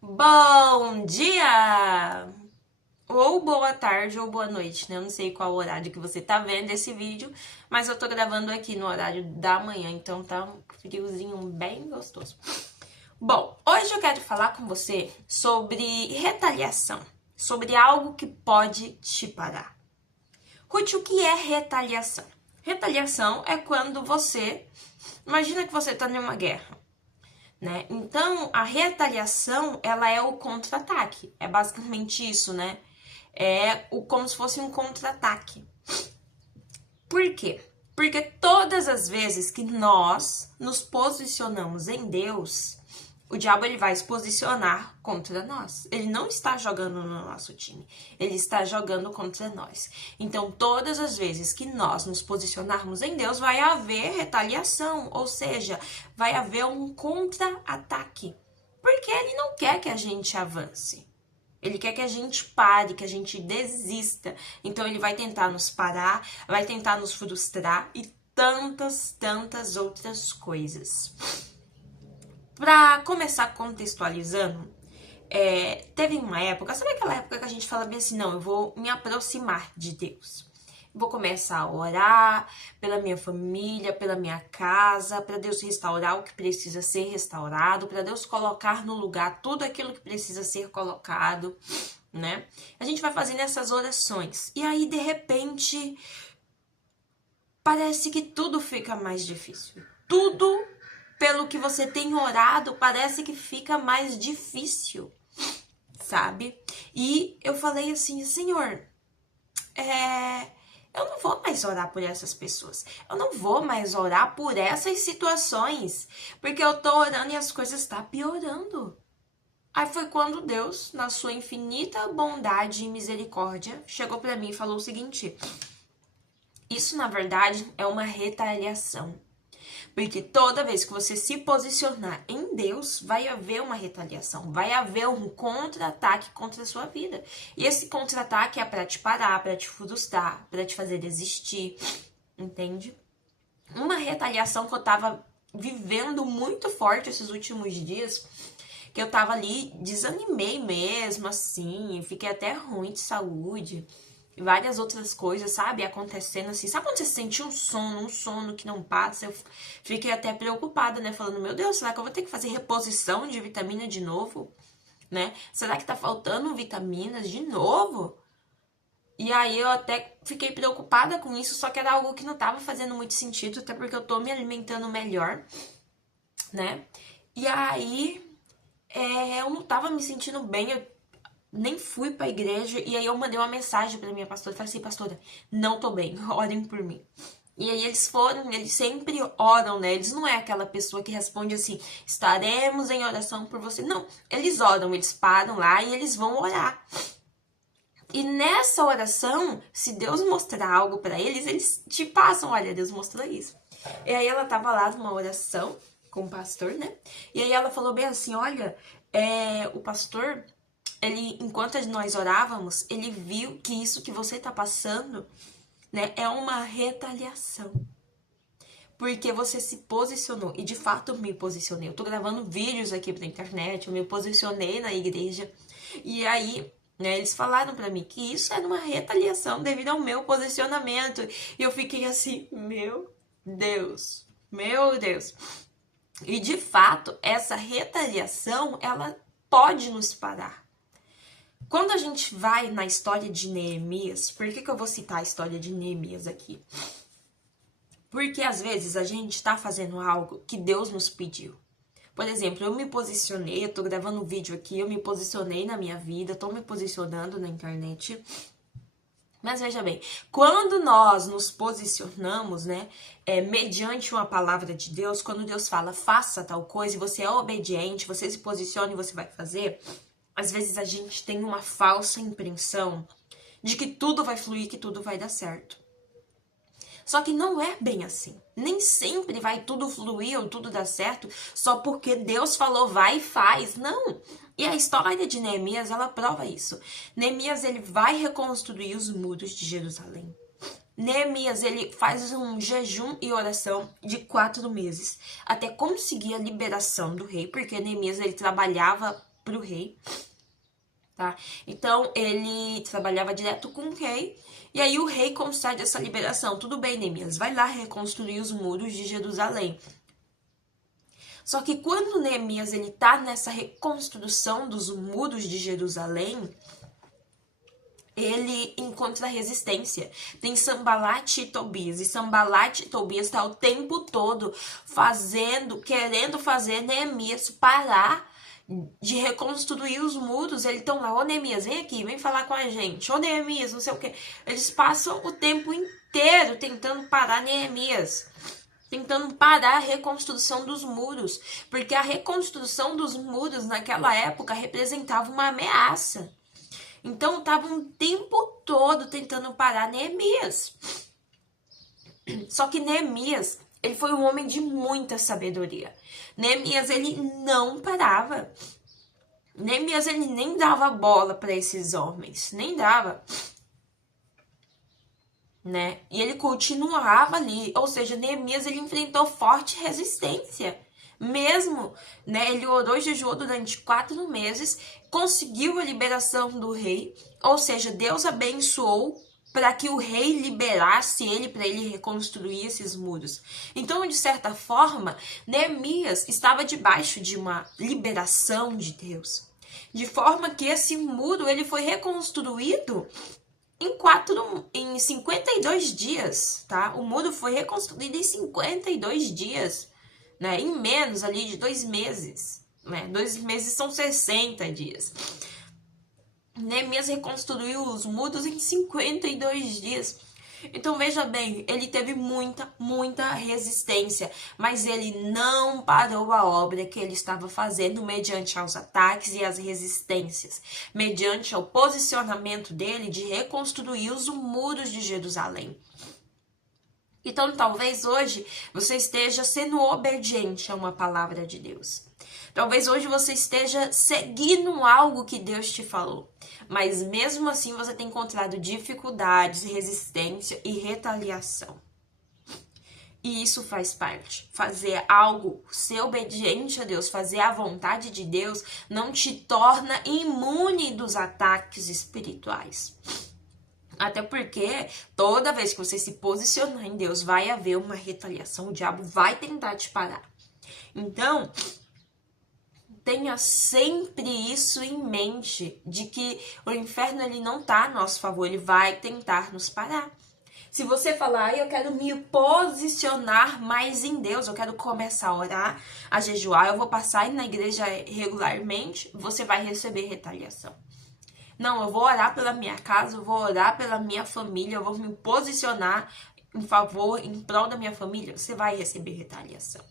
Bom dia! Ou boa tarde ou boa noite, né? Eu não sei qual horário que você tá vendo esse vídeo, mas eu tô gravando aqui no horário da manhã, então tá um friozinho bem gostoso. Bom, hoje eu quero falar com você sobre retaliação, sobre algo que pode te parar. Ruth, o que é retaliação? Retaliação é quando imagina que você tá em uma guerra. Né? Então, a retaliação, ela é o contra-ataque. É basicamente isso, né? Como se fosse um contra-ataque. Por quê? Porque todas as vezes que nós nos posicionamos em Deus, o diabo ele vai se posicionar contra nós. Ele não está jogando no nosso time, ele está jogando contra nós. Então, todas as vezes que nós nos posicionarmos em Deus, vai haver retaliação, ou seja, vai haver um contra-ataque. Porque ele não quer que a gente avance. Ele quer que a gente pare, que a gente desista. Então ele vai tentar nos parar, vai tentar nos frustrar e tantas outras coisas. Para começar contextualizando, teve uma época, sabe aquela época que a gente fala bem assim, não, eu vou me aproximar de Deus. Vou começar a orar pela minha família, pela minha casa, para Deus restaurar o que precisa ser restaurado, para Deus colocar no lugar tudo aquilo que precisa ser colocado, né? A gente vai fazendo essas orações. E aí, de repente, parece que tudo fica mais difícil. Tudo pelo que você tem orado parece que fica mais difícil, sabe? E eu falei assim, Senhor, eu não vou mais orar por essas pessoas. Eu não vou mais orar por essas situações. Porque eu tô orando e as coisas estão piorando. Aí foi quando Deus, na sua infinita bondade e misericórdia, chegou para mim e falou o seguinte: isso, na verdade, é uma retaliação. Porque toda vez que você se posicionar em Deus, vai haver uma retaliação, vai haver um contra-ataque contra a sua vida. E esse contra-ataque é para te parar, para te frustrar, para te fazer desistir, entende? Uma retaliação que eu tava vivendo muito forte esses últimos dias, que eu tava ali, desanimei mesmo, assim, fiquei até ruim de saúde. E várias outras coisas, sabe? Acontecendo assim. Sabe quando você sente um sono que não passa? Eu fiquei até preocupada, né? Falando, meu Deus, será que eu vou ter que fazer reposição de vitamina de novo? Né? Será que tá faltando vitaminas de novo? E aí eu até fiquei preocupada com isso, só que era algo que não tava fazendo muito sentido, até porque eu tô me alimentando melhor, né? E aí eu não tava me sentindo bem, eu nem fui pra igreja, e aí eu mandei uma mensagem pra minha pastora, falei assim, pastora, não tô bem, orem por mim. E aí eles sempre oram, né? Eles não é aquela pessoa que responde assim, estaremos em oração por você. Não, eles oram, eles param lá e eles vão orar. E nessa oração, se Deus mostrar algo pra eles, eles te passam, olha, Deus mostrou isso. E aí ela tava lá numa oração com o pastor, né? E aí ela falou bem assim, olha, o pastor, enquanto nós orávamos, ele viu que isso que você tá passando, né, é uma retaliação. Porque você se posicionou, e de fato eu me posicionei. Eu tô gravando vídeos aqui pra internet, eu me posicionei na igreja, e aí, né, eles falaram pra mim que isso era uma retaliação devido ao meu posicionamento. E eu fiquei assim, meu Deus, meu Deus. E de fato, essa retaliação, ela pode nos parar. Quando a gente vai na história de Neemias, por que eu vou citar a história de Neemias aqui? Porque às vezes a gente tá fazendo algo que Deus nos pediu. Por exemplo, eu me posicionei, eu tô gravando um vídeo aqui, eu me posicionei na minha vida, tô me posicionando na internet. Mas veja bem, quando nós nos posicionamos, né, mediante uma palavra de Deus, quando Deus fala, faça tal coisa, e você é obediente, você se posiciona e você vai fazer, às vezes a gente tem uma falsa impressão de que tudo vai fluir, que tudo vai dar certo. Só que não é bem assim. Nem sempre vai tudo fluir ou tudo dar certo só porque Deus falou vai e faz. Não. E a história de Neemias, ela prova isso. Neemias, ele vai reconstruir os muros de Jerusalém. Neemias, ele faz um jejum e oração de 4 meses até conseguir a liberação do rei, porque Neemias, ele trabalhava pro rei, tá? Então, ele trabalhava direto com o rei, e aí o rei concede essa liberação. Tudo bem, Neemias, vai lá reconstruir os muros de Jerusalém. Só que quando Neemias ele tá nessa reconstrução dos muros de Jerusalém, ele encontra resistência. Tem Sanbalate e Tobias. E Sanbalate e Tobias está o tempo todo querendo fazer Neemias parar de reconstruir os muros. Eles estão lá, ô Neemias, vem aqui, vem falar com a gente. Ô Neemias, não sei o quê. Eles passam o tempo inteiro tentando parar Neemias. Tentando parar a reconstrução dos muros. Porque a reconstrução dos muros naquela época representava uma ameaça. Então, estavam o tempo todo tentando parar Neemias. Só que Neemias, ele foi um homem de muita sabedoria. Neemias, ele não parava. Neemias, ele nem dava bola para esses homens. Nem dava. Né? E ele continuava ali. Ou seja, Neemias, ele enfrentou forte resistência. Mesmo, né, ele orou e jejuou durante 4 meses, conseguiu a liberação do rei, ou seja, Deus abençoou para que o rei liberasse ele, para ele reconstruir esses muros. Então, de certa forma, Neemias estava debaixo de uma liberação de Deus, de forma que esse muro ele foi reconstruído em 52 dias, tá? O muro foi reconstruído em 52 dias. Né, em menos ali de 2 meses, né? 2 meses são 60 dias. Neemias reconstruiu os muros em 52 dias. Então veja bem, ele teve muita resistência, mas ele não parou a obra que ele estava fazendo mediante aos ataques e as resistências, mediante ao posicionamento dele de reconstruir os muros de Jerusalém. Então, talvez hoje você esteja sendo obediente a uma palavra de Deus. Talvez hoje você esteja seguindo algo que Deus te falou. Mas mesmo assim você tem encontrado dificuldades, resistência e retaliação. E isso faz parte. Fazer algo, ser obediente a Deus, fazer a vontade de Deus, não te torna imune dos ataques espirituais. Até porque toda vez que você se posicionar em Deus, vai haver uma retaliação. O diabo vai tentar te parar. Então, tenha sempre isso em mente, de que o inferno ele não está a nosso favor, ele vai tentar nos parar. Se você falar, eu quero me posicionar mais em Deus, eu quero começar a orar, a jejuar, eu vou passar na igreja regularmente, você vai receber retaliação. Não, eu vou orar pela minha casa, eu vou orar pela minha família, eu vou me posicionar em favor, em prol da minha família. Você vai receber retaliação.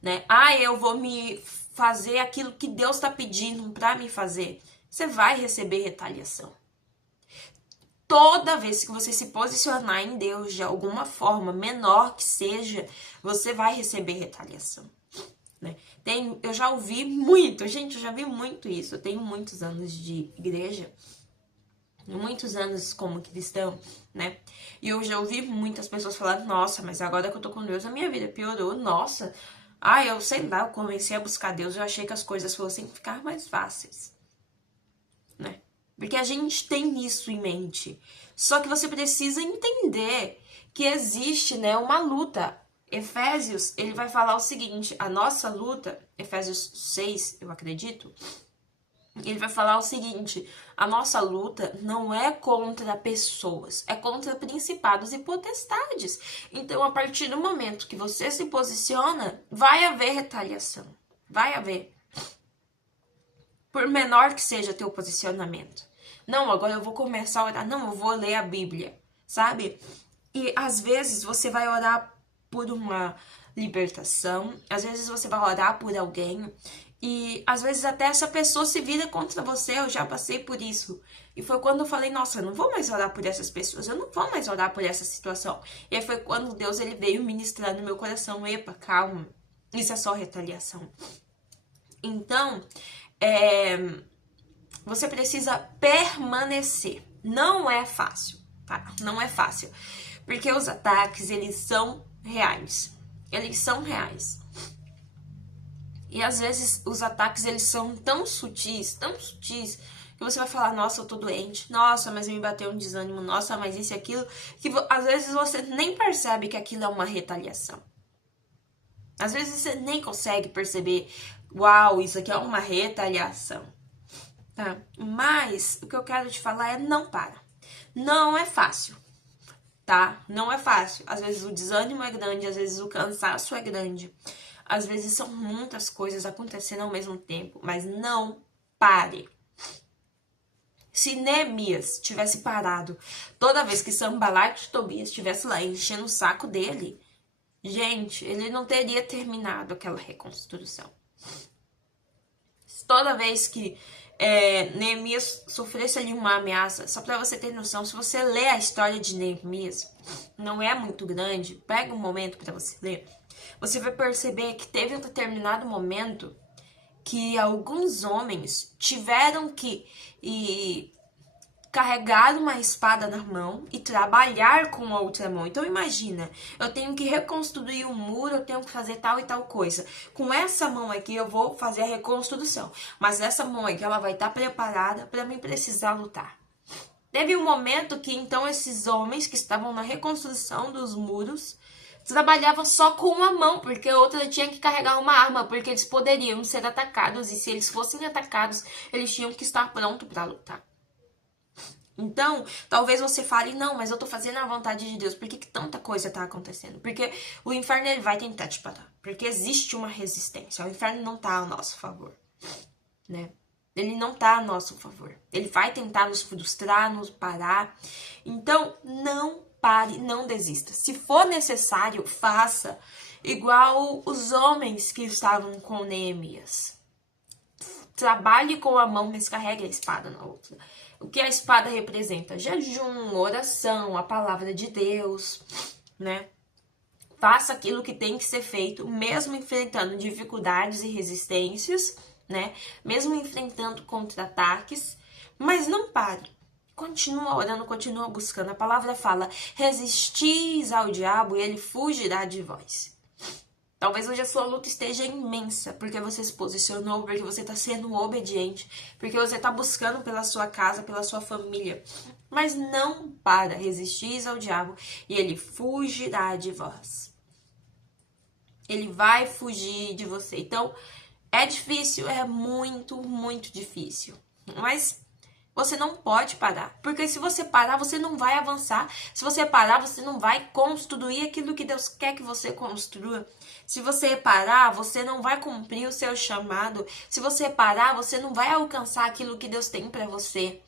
Né? Eu vou me fazer aquilo que Deus está pedindo para me fazer. Você vai receber retaliação. Toda vez que você se posicionar em Deus de alguma forma, menor que seja, você vai receber retaliação. Né? Eu já ouvi muito, gente, eu já vi muito isso. Eu tenho muitos anos de igreja, muitos anos como cristão, né? E eu já ouvi muitas pessoas falando, nossa, mas agora que eu tô com Deus, a minha vida piorou, nossa. Eu sei lá, eu comecei a buscar Deus, eu achei que as coisas fossem ficar mais fáceis, né? Porque a gente tem isso em mente. Só que você precisa entender que existe, né, uma luta. Efésios, ele vai falar o seguinte, a nossa luta, Efésios 6, eu acredito, ele vai falar o seguinte, a nossa luta não é contra pessoas, é contra principados e potestades. Então, a partir do momento que você se posiciona, vai haver retaliação, vai haver. Por menor que seja teu posicionamento. Não, agora eu vou começar a orar, não, eu vou ler a Bíblia, sabe? E às vezes você vai orar por uma libertação, às vezes você vai orar por alguém e às vezes até essa pessoa se vira contra você. Eu já passei por isso e foi quando eu falei, nossa, eu não vou mais orar por essas pessoas, eu não vou mais orar por essa situação. E aí foi quando Deus ele veio ministrar no meu coração, epa, calma, isso é só retaliação. Então, você precisa permanecer. Não é fácil, tá? Não é fácil, porque os ataques, eles são reais. Eles são reais. E às vezes os ataques, eles são tão sutis, que você vai falar, nossa, eu tô doente, nossa, mas me bateu um desânimo, nossa, mas isso e aquilo, que às vezes você nem percebe que aquilo é uma retaliação. Às vezes você nem consegue perceber, uau, isso aqui é uma retaliação. Tá? Mas o que eu quero te falar é não para. Não é fácil, tá? Não é fácil. Às vezes o desânimo é grande, às vezes o cansaço é grande. Às vezes são muitas coisas acontecendo ao mesmo tempo, mas não pare. Se Neemias tivesse parado toda vez que Sanbalat e Tobias estivesse lá enchendo o saco dele, gente, ele não teria terminado aquela reconstrução. Toda vez que Neemias sofresse ali uma ameaça, só para você ter noção, se você ler a história de Neemias, não é muito grande, pega um momento para você ler, você vai perceber que teve um determinado momento que alguns homens tiveram que carregar uma espada na mão e trabalhar com a outra mão. Então imagina, eu tenho que reconstruir um muro, eu tenho que fazer tal e tal coisa. Com essa mão aqui eu vou fazer a reconstrução, mas essa mão aqui ela vai estar preparada para mim precisar lutar. Teve um momento que então esses homens que estavam na reconstrução dos muros trabalhavam só com uma mão, porque a outra tinha que carregar uma arma, porque eles poderiam ser atacados, e se eles fossem atacados, eles tinham que estar prontos para lutar. Então, talvez você fale, não, mas eu tô fazendo a vontade de Deus. Por que tanta coisa tá acontecendo? Porque o inferno ele vai tentar te parar. Porque existe uma resistência. O inferno não tá a nosso favor, né? Ele não tá a nosso favor. Ele vai tentar nos frustrar, nos parar. Então, não pare, não desista. Se for necessário, faça igual os homens que estavam com Neemias. Trabalhe com a mão, mas carregue a espada na outra. O que a espada representa? Jejum, oração, a palavra de Deus, né? Faça aquilo que tem que ser feito, mesmo enfrentando dificuldades e resistências, né? Mesmo enfrentando contra-ataques, mas não pare. Continua orando, continua buscando. A palavra fala, resistis ao diabo e ele fugirá de vós. Talvez hoje a sua luta esteja imensa, porque você se posicionou, porque você está sendo obediente, porque você está buscando pela sua casa, pela sua família. Mas não para, resistir ao diabo e ele fugirá de vós. Ele vai fugir de você. Então, é difícil, é muito, muito difícil. Mas você não pode parar, porque se você parar, você não vai avançar. Se você parar, você não vai construir aquilo que Deus quer que você construa. Se você parar, você não vai cumprir o seu chamado. Se você parar, você não vai alcançar aquilo que Deus tem para você.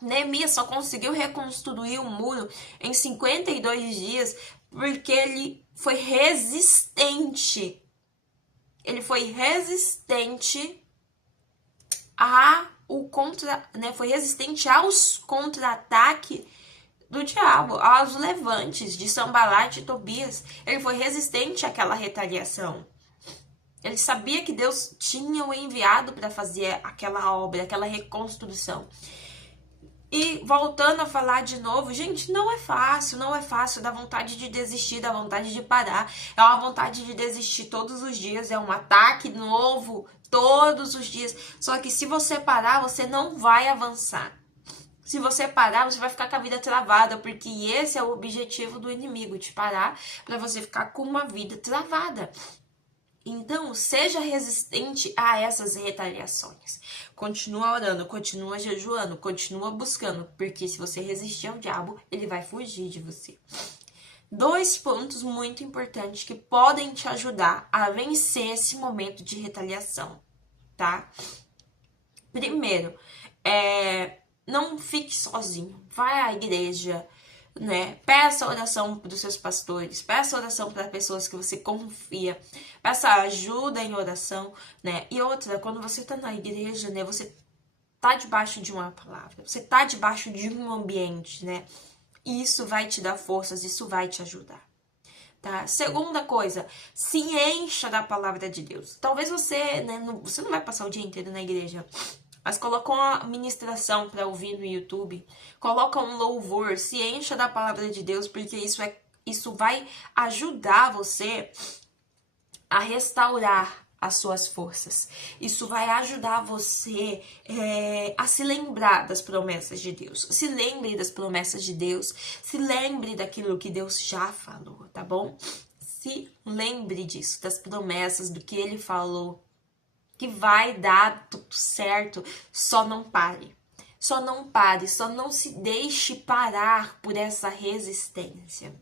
Neemias só conseguiu reconstruir o muro em 52 dias porque ele foi resistente. Ele foi resistente foi resistente aos contra-ataques do diabo, aos levantes de Sanbalat e Tobias. Ele foi resistente àquela retaliação. Ele sabia que Deus tinha o enviado para fazer aquela obra, aquela reconstrução. E voltando a falar de novo, gente, não é fácil, dá vontade de desistir, dá vontade de parar, é uma vontade de desistir todos os dias, é um ataque novo todos os dias. Só que se você parar, você não vai avançar. Se você parar, você vai ficar com a vida travada, porque esse é o objetivo do inimigo, te parar para você ficar com uma vida travada. Então, seja resistente a essas retaliações. Continua orando, continua jejuando, continua buscando, porque se você resistir ao diabo, ele vai fugir de você. 2 pontos muito importantes que podem te ajudar a vencer esse momento de retaliação, tá? Primeiro, não fique sozinho. Vai à igreja, né? Peça oração para os seus pastores, peça oração para pessoas que você confia, peça ajuda em oração, né? E outra, quando você está na igreja, né? Você tá debaixo de uma palavra, você tá debaixo de um ambiente, né? E isso vai te dar forças, isso vai te ajudar, tá? Segunda coisa, se encha da palavra de Deus. Talvez você, né? Você não vai passar o dia inteiro na igreja, mas coloca uma ministração para ouvir no YouTube, coloca um louvor, se encha da palavra de Deus, porque isso vai ajudar você a restaurar as suas forças. Isso vai ajudar você a se lembrar das promessas de Deus. Se lembre das promessas de Deus. Se lembre daquilo que Deus já falou, tá bom? Se lembre disso, das promessas, do que Ele falou. Que vai dar tudo certo. Só não pare. Só não pare, só não se deixe parar por essa resistência.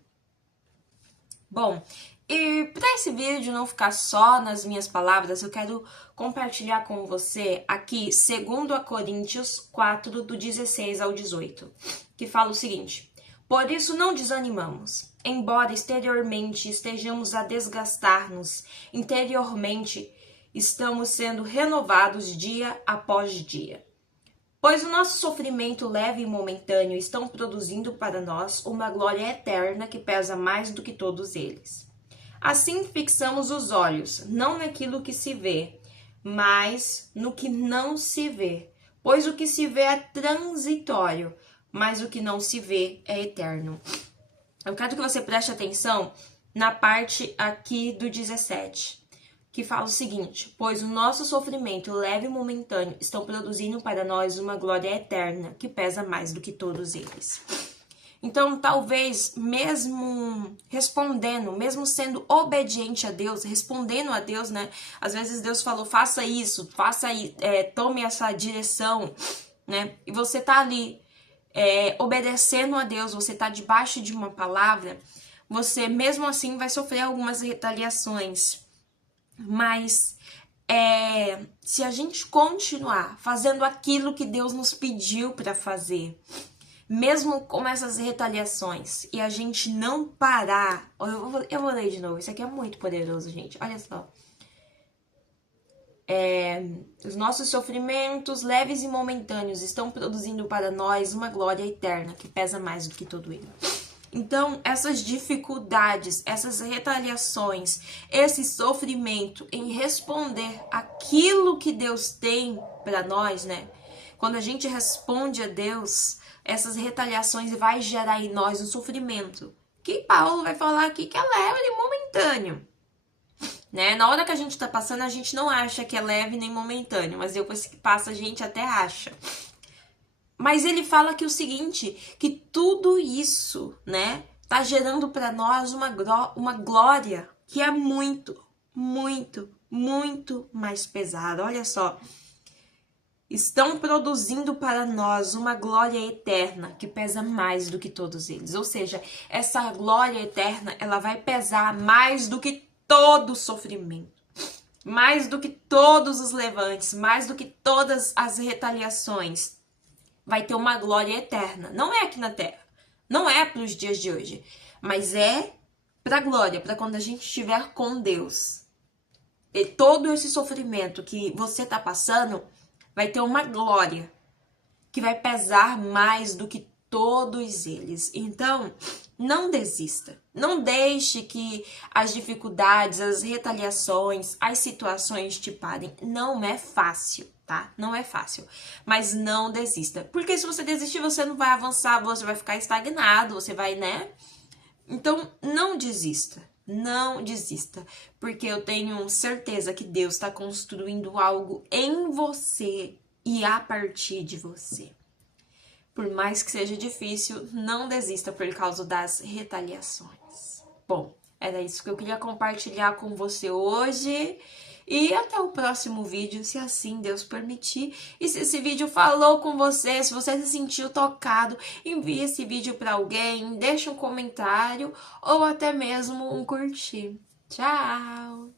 Bom, e para esse vídeo não ficar só nas minhas palavras, eu quero compartilhar com você aqui 2 Coríntios 4, do 16 ao 18, que fala o seguinte: por isso não desanimamos, embora exteriormente estejamos a desgastar-nos, interiormente estamos sendo renovados dia após dia. Pois o nosso sofrimento leve e momentâneo estão produzindo para nós uma glória eterna que pesa mais do que todos eles. Assim fixamos os olhos, não naquilo que se vê, mas no que não se vê. Pois o que se vê é transitório, mas o que não se vê é eterno. Eu quero que você preste atenção na parte aqui do 17. Que fala o seguinte: pois o nosso sofrimento leve e momentâneo estão produzindo para nós uma glória eterna que pesa mais do que todos eles. Então, talvez, mesmo respondendo, mesmo sendo obediente a Deus, respondendo a Deus, né? Às vezes Deus falou, faça isso, tome essa direção, né? E você tá ali obedecendo a Deus, você tá debaixo de uma palavra, você mesmo assim vai sofrer algumas retaliações. Mas se a gente continuar fazendo aquilo que Deus nos pediu para fazer, mesmo com essas retaliações, e a gente não parar, eu vou ler de novo, isso aqui é muito poderoso, gente, olha só. Os nossos sofrimentos leves e momentâneos estão produzindo para nós uma glória eterna que pesa mais do que todo ele. Então, essas dificuldades, essas retaliações, esse sofrimento em responder aquilo que Deus tem para nós, né? Quando a gente responde a Deus, essas retaliações vai gerar em nós um sofrimento. Que Paulo vai falar aqui que é leve e momentâneo. Né? Na hora que a gente tá passando, a gente não acha que é leve nem momentâneo, mas depois que passa, a gente até acha. Mas ele fala aqui o seguinte, que tudo isso, né, tá gerando para nós uma glória que é muito, muito, muito mais pesada. Olha só, estão produzindo para nós uma glória eterna que pesa mais do que todos eles. Ou seja, essa glória eterna, ela vai pesar mais do que todo o sofrimento, mais do que todos os levantes, mais do que todas as retaliações. Vai ter uma glória eterna. Não é aqui na Terra. Não é para os dias de hoje. Mas é para a glória, para quando a gente estiver com Deus. E todo esse sofrimento que você está passando vai ter uma glória que vai pesar mais do que todos eles. Então, não desista. Não deixe que as dificuldades, as retaliações, as situações te parem. Não é fácil. Tá? Não é fácil, mas não desista. Porque se você desistir, você não vai avançar, você vai ficar estagnado, você vai, né? Então, não desista. Não desista. Porque eu tenho certeza que Deus está construindo algo em você e a partir de você. Por mais que seja difícil, não desista por causa das retaliações. Bom, era isso que eu queria compartilhar com você hoje. E até o próximo vídeo, se assim Deus permitir. E se esse vídeo falou com você, se você se sentiu tocado, envie esse vídeo para alguém, deixe um comentário ou até mesmo um curtir. Tchau!